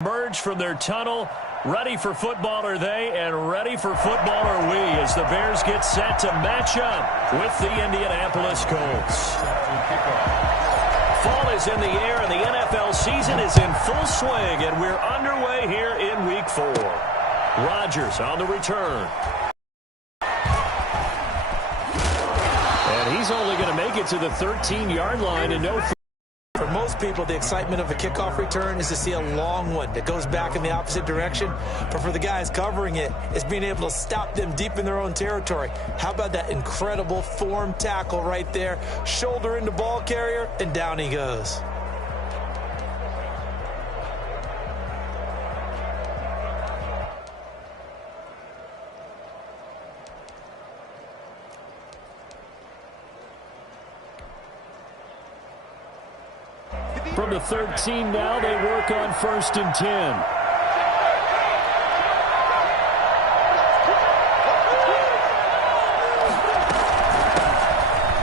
Emerge from their tunnel. Ready for football are they, and ready for football are we as the Bears get set to match up with the Indianapolis Colts. Fall is in the air, and the NFL season is in full swing, and we're underway here in Week 4. Rodgers on the return. And he's only going to make it to the 13-yard line and no. For most people, the excitement of a kickoff return is to see a long one that goes back in the opposite direction. But for the guys covering it, it's being able to stop them deep in their own territory. How about that incredible form tackle right there? Shoulder into ball carrier, and down he goes. From the 13 now, they work on 1st and 10.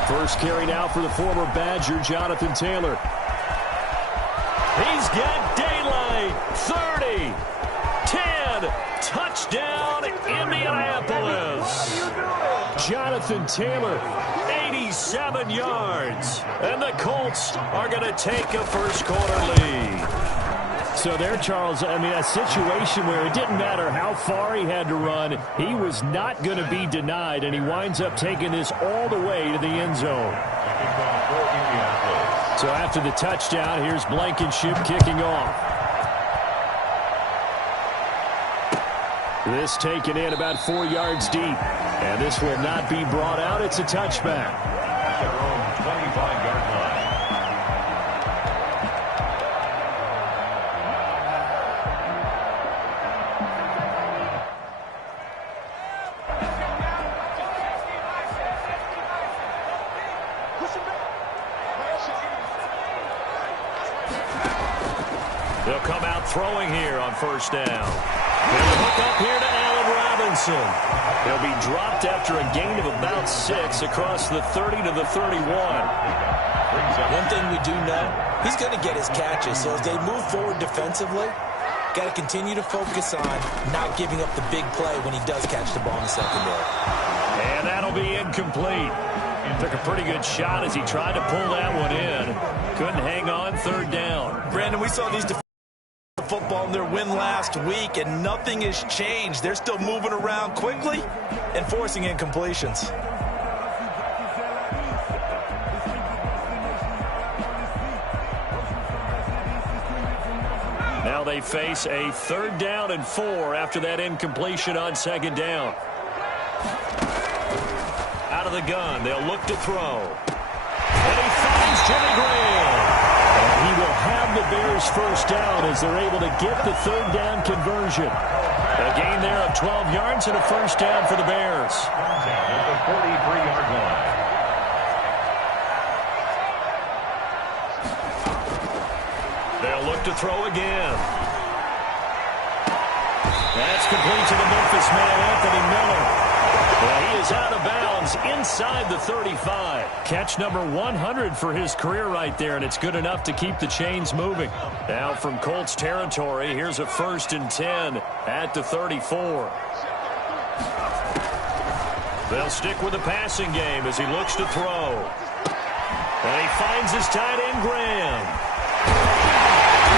First carry now for the former Badger, Jonathan Taylor. He's got daylight. 30, 10, touchdown, Indianapolis. Jonathan Taylor, 87 yards. And the Colts are going to take a first-quarter lead. So there, Charles, I mean, a situation where it didn't matter how far he had to run, he was not going to be denied, and he winds up taking this all the way to the end zone. So after the touchdown, here's Blankenship kicking off. This taken in about 4 yards deep. And this will not be brought out. It's a touchback. At their own 25-yard line. They'll come out throwing here on 1st down. They'll hook up here to Allen Robinson. He'll be dropped after a gain of about 6 across the 30 to the 31. One thing we do know, he's going to get his catches. So as they move forward defensively, got to continue to focus on not giving up the big play when he does catch the ball in the secondary. And that'll be incomplete. Took a pretty good shot as he tried to pull that one in. Couldn't hang on 3rd down. Brandon, we saw these football in their win last week, and nothing has changed. They're still moving around quickly and forcing incompletions. Now they face a 3rd down and 4 after that incompletion on 2nd down. Out of the gun, they'll look to throw. And he finds Jimmy Graham. He will have the Bears 1st down as they're able to get the 3rd down conversion. A gain there of 12 yards and a 1st down for the Bears. At the 43-yard line. They'll look to throw again. That's complete to the Memphis man, Anthony Miller. Well, he is out of bounds inside the 35. Catch number 100 for his career right there, and it's good enough to keep the chains moving. Now from Colts territory, here's a 1st and 10 at the 34. They'll stick with the passing game as he looks to throw. And he finds his tight end, Graham.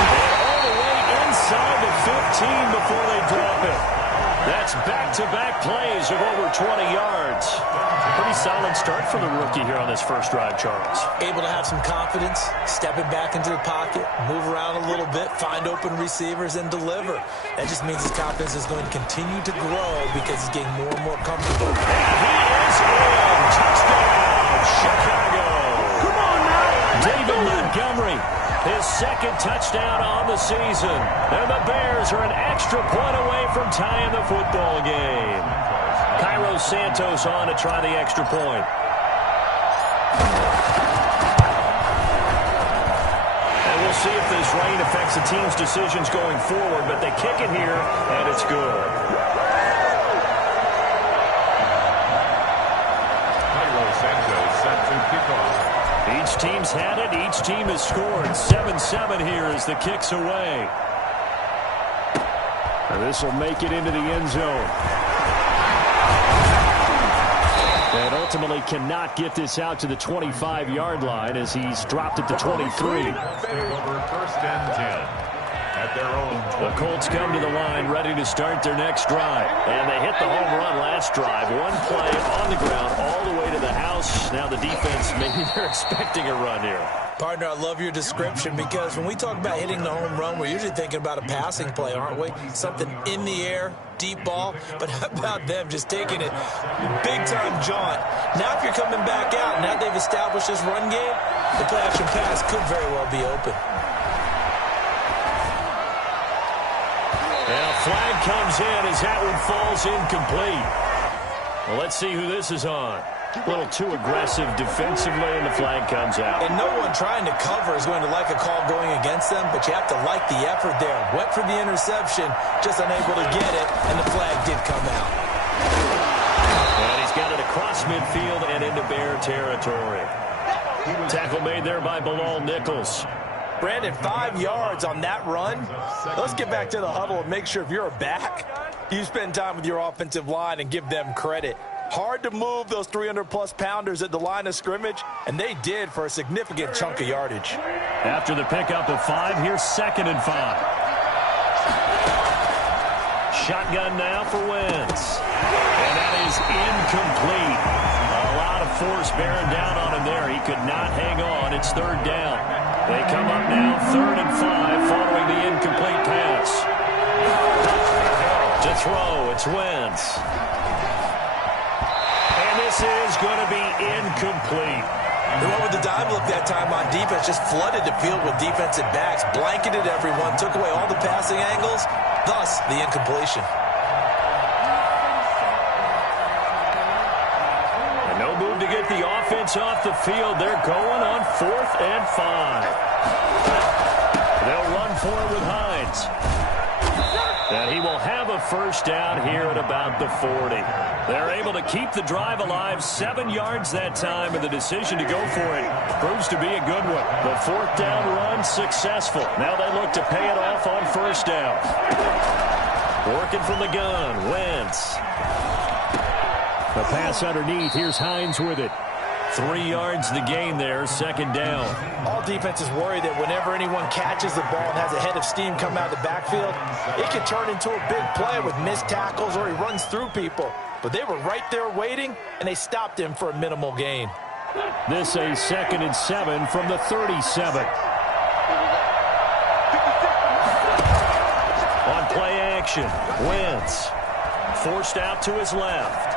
And all the way inside the 15 before they drop it. That's back-to-back plays of over 20 yards. Pretty solid start for the rookie here on this first drive, Charles. Able to have some confidence, stepping back into the pocket, move around a little bit, find open receivers, and deliver. That just means his confidence is going to continue to grow because he's getting more and more comfortable. And he is in. Touchdown, Chicago. Come on now. David Montgomery. His 2nd touchdown on the season. And the Bears are an extra point away from tying the football game. Cairo Santos on to try the extra point. And we'll see if this rain affects the team's decisions going forward, but they kick it here, and it's good. Cairo Santos set to kick off. Each team's had it. Each team has scored. 7-7 here as the kick's away. And this will make it into the end zone. And ultimately cannot get this out to the 25-yard line as he's dropped it to 23. First and 10. At their own. The Colts come to the line ready to start their next drive. And they hit the home run last drive. One play on the ground all the way to the house. Now the defense, maybe they're expecting a run here. Partner, I love your description because when we talk about hitting the home run, we're usually thinking about a passing play, aren't we? Something in the air, deep ball. But how about them just taking it big-time jaunt? Now if you're coming back out, now they've established this run game, the play-action pass could very well be open. And a flag comes in as that one falls incomplete. Well, let's see who this is on. A little too aggressive defensively, and the flag comes out. And no one trying to cover is going to like a call going against them, but you have to like the effort there. Went for the interception, just unable to get it, and the flag did come out. And he's got it across midfield and into Bear territory. Tackle made there by Bilal Nichols. Brandon, 5 yards on that run. Let's get back to the huddle and make sure if you're a back, you spend time with your offensive line and give them credit. Hard to move those 300-plus pounders at the line of scrimmage, and they did for a significant chunk of yardage. After the pickup of 5, here's 2nd and 5. Shotgun now for Wentz. And that is incomplete. A lot of force bearing down on him there. He could not hang on. It's 3rd down. They come up now 3rd and 5 following the incomplete pass. To throw, it's Wentz. And this is going to be incomplete. They went with the dime look that time on defense, just flooded the field with defensive backs, blanketed everyone, took away all the passing angles, thus the incompletion. And no move to get the offense off the field. They're going on 4th and 5. They'll run for it with Hines. And he will have a first down here at about the 40. They're able to keep the drive alive, 7 yards that time, and the decision to go for it proves to be a good one. The 4th down run successful. Now they look to pay it off on 1st down. Working from the gun, Wentz. The pass underneath, here's Hines with it. 3 yards the gain there, 2nd down. All defenses worry that whenever anyone catches the ball and has a head of steam come out of the backfield, it can turn into a big play with missed tackles or he runs through people. But they were right there waiting, and they stopped him for a minimal gain. This a 2nd and 7 from the 37. On play action, Wentz forced out to his left.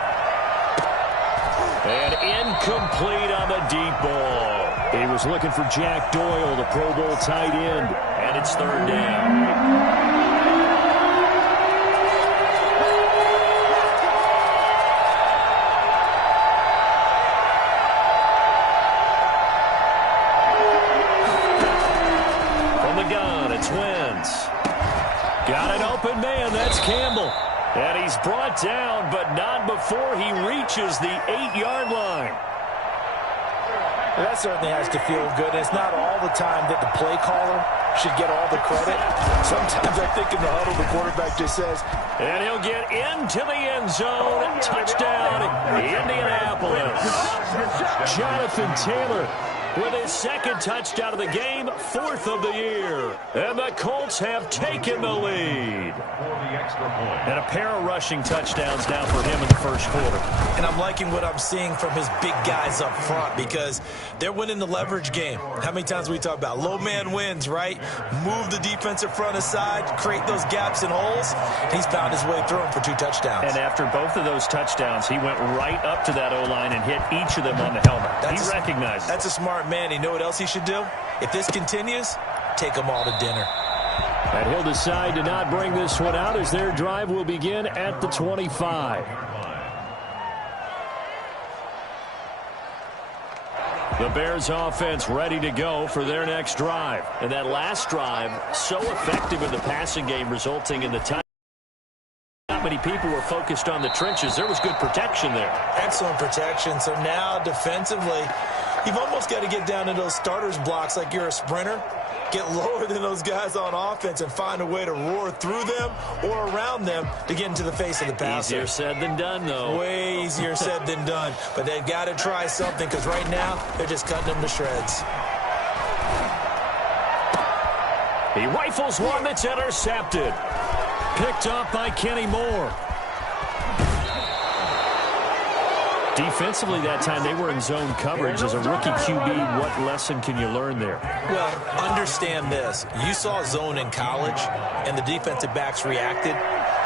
And incomplete on the deep ball. He was looking for Jack Doyle, the Pro Bowl tight end. And it's 3rd down. From the gun, it's Wentz. Got an open man, that's Campbell. And he's brought down, but not before he reaches the 8-yard line. That certainly has to feel good. It's not all the time that the play caller should get all the credit. Sometimes I think in the huddle, the quarterback just says, and he'll get into the end zone. Touchdown, Indianapolis. Jonathan Taylor with his 2nd touchdown of the game, 4th of the year. And the Colts have taken the lead. And a pair of rushing touchdowns now for him in the 1st quarter. And I'm liking what I'm seeing from his big guys up front because they're winning the leverage game. How many times we talk about low man wins, right? Move the defensive front aside, create those gaps and holes. He's found his way through them for 2 touchdowns. And after both of those touchdowns, he went right up to that O-line and hit each of them on the helmet. He recognized it. That's a smart man. You know what else he should do? If this continues, take them all to dinner. And he'll decide to not bring this one out as their drive will begin at the 25. The Bears offense ready to go for their next drive. And that last drive, so effective in the passing game, resulting in the time. Not many people were focused on the trenches. There was good protection there. Excellent protection. So now defensively, you've almost got to get down to those starters blocks like you're a sprinter. get lower than those guys on offense and find a way to roar through them or around them to get into the face of the passer. Easier said than done, though. Way easier said than done. But they've got to try something because right now they're just cutting them to shreds. He rifles one that's intercepted. Picked off by Kenny Moore. Defensively that time, they were in zone coverage. As a rookie QB, what lesson can you learn there? Well, understand this. You saw zone in college, and the defensive backs reacted,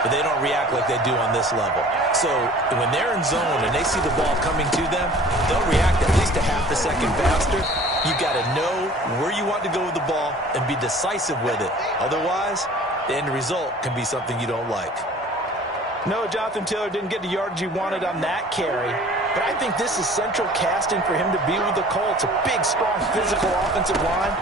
but they don't react like they do on this level. So when they're in zone and they see the ball coming to them, they'll react at least a half a second faster. You've got to know where you want to go with the ball and be decisive with it. Otherwise, the end result can be something you don't like. No, Jonathan Taylor didn't get the yardage he wanted on that carry, but I think this is central casting for him to be with the Colts. A big, strong, physical offensive line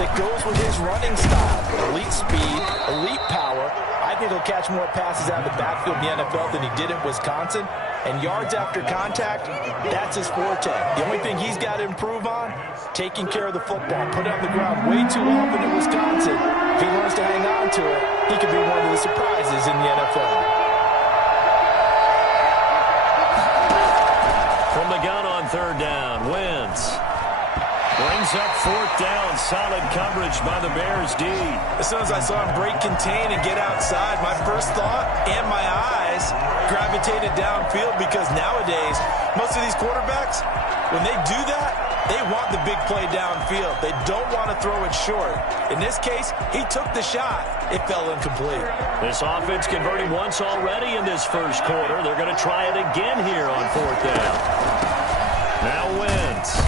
that goes with his running style. Elite speed, elite power. I think he'll catch more passes out of the backfield in the NFL than he did in Wisconsin. And yards after contact, that's his forte. The only thing he's got to improve on, taking care of the football. Put it on the ground way too often in Wisconsin. If he learns to hang on to it, he could be one of the surprises in the NFL. From the gun on third down, Wentz brings up fourth down. Solid coverage by the Bears D. As soon as I saw him break contain and get outside, my first thought and my eyes gravitated downfield because nowadays, most of these quarterbacks, when they do that, they want the big play downfield. They don't want to throw it short. In this case, he took the shot. It fell incomplete. This offense converting once already in this first quarter. They're going to try it again here on fourth down. Now Wentz.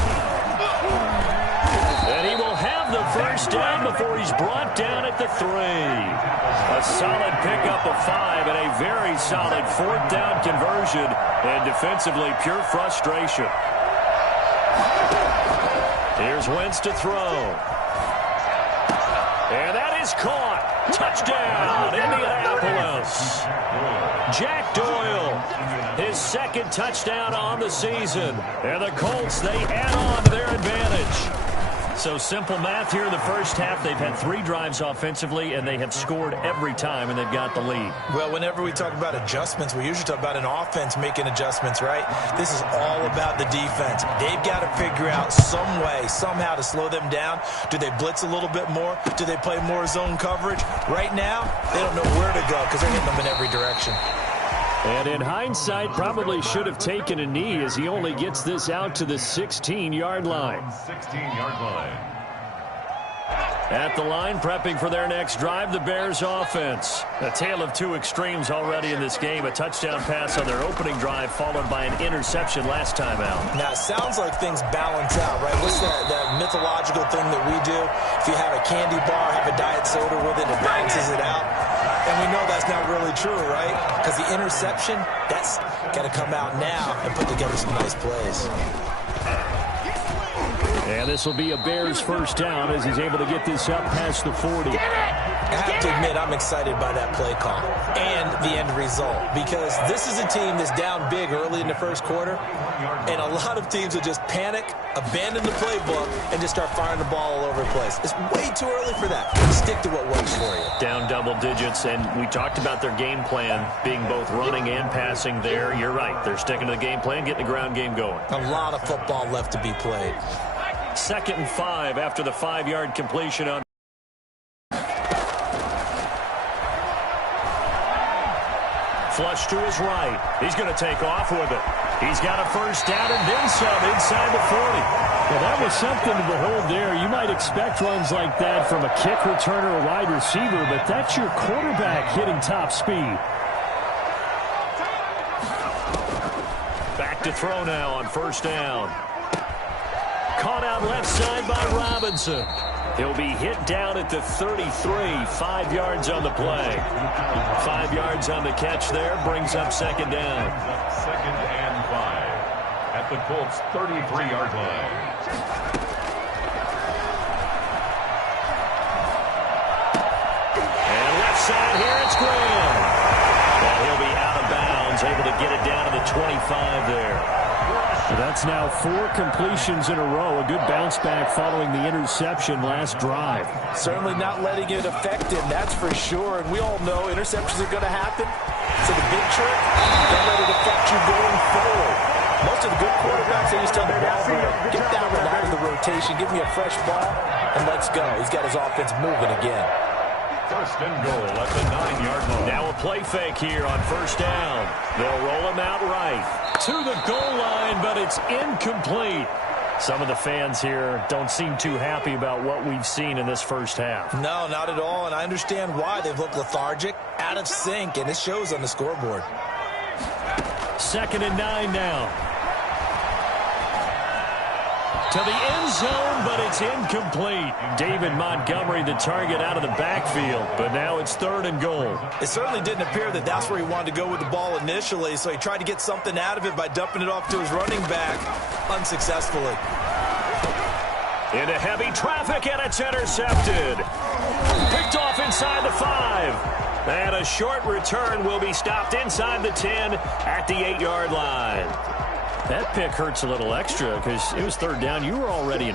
And he will have the first down before he's brought down at the 3. A solid pickup of 5 and a very solid fourth down conversion. And defensively, pure frustration. Here's Wentz to throw. And that is caught. Touchdown, Indianapolis. Jack Doyle, his second touchdown on the season. And the Colts, they add on to their advantage. So simple math here in the first half. They've had 3 drives offensively, and they have scored every time, and they've got the lead. Well, whenever we talk about adjustments, we usually talk about an offense making adjustments, right? This is all about the defense. They've got to figure out some way, somehow to slow them down. Do they blitz a little bit more? Do they play more zone coverage? Right now, they don't know where to go because they're hitting them in every direction. And in hindsight, probably should have taken a knee as he only gets this out to the 16-yard line. 16-yard line. At the line, prepping for their next drive, the Bears offense. A tale of 2 extremes already in this game. A touchdown pass on their opening drive, followed by an interception last time out. Now, it sounds like things balance out, right? What's that mythological thing that we do? If you have a candy bar, have a diet soda with it, it balances it out. And we know that's not really true, right? Because the interception, that's got to come out now and put together some nice plays. And this will be a Bears first down as he's able to get this up past the 40. I have to admit, I'm excited by that play call and the end result because this is a team that's down big early in the first quarter, and a lot of teams will just panic, abandon the playbook, and just start firing the ball all over the place. It's way too early for that. Stick to what works for you. Down double digits, and we talked about their game plan being both running and passing there. You're right. They're sticking to the game plan, getting the ground game going. A lot of football left to be played. 2nd and 5 after the 5-yard completion on. Flush to his right. He's going to take off with it. He's got a first down and then some inside the 40. Well, that was something to behold there. You might expect runs like that from a kick returner or wide receiver, but that's your quarterback hitting top speed. Back to throw now on first down. Caught out left side by Robinson. He'll be hit down at the 33, 5 yards on the play. 5 yards on the catch there, brings up second down. 2nd and 5 at the Colts' 33-yard line. And left side here, it's Graham. And he'll be out of bounds, able to get it down to the 25 there. So that's now 4 completions in a row. A good bounce back following the interception last drive. Certainly not letting it affect him, that's for sure. And we all know interceptions are going to happen. So the big trick, don't let it affect you going forward. Most of the good quarterbacks, they just tell their ball boy, get that one out of the rotation, give me a fresh ball, and let's go. He's got his offense moving again. First and goal at the 9-yard line. Now a play fake here on first down. They'll roll him out right to the goal line, but it's incomplete. Some of the fans here don't seem too happy about what we've seen in this first half. No, not at all, and I understand why. They've looked lethargic, out of sync, and it shows on the scoreboard. 2nd and 9 now. To the end zone, but it's incomplete. David Montgomery, the target out of the backfield, but now it's 3rd and goal. It certainly didn't appear that that's where he wanted to go with the ball initially, so he tried to get something out of it by dumping it off to his running back unsuccessfully. Into heavy traffic, and it's intercepted. Picked off inside the 5. And a short return will be stopped inside the 10 at the 8-yard line. That pick hurts a little extra because it was 3rd down. You were already in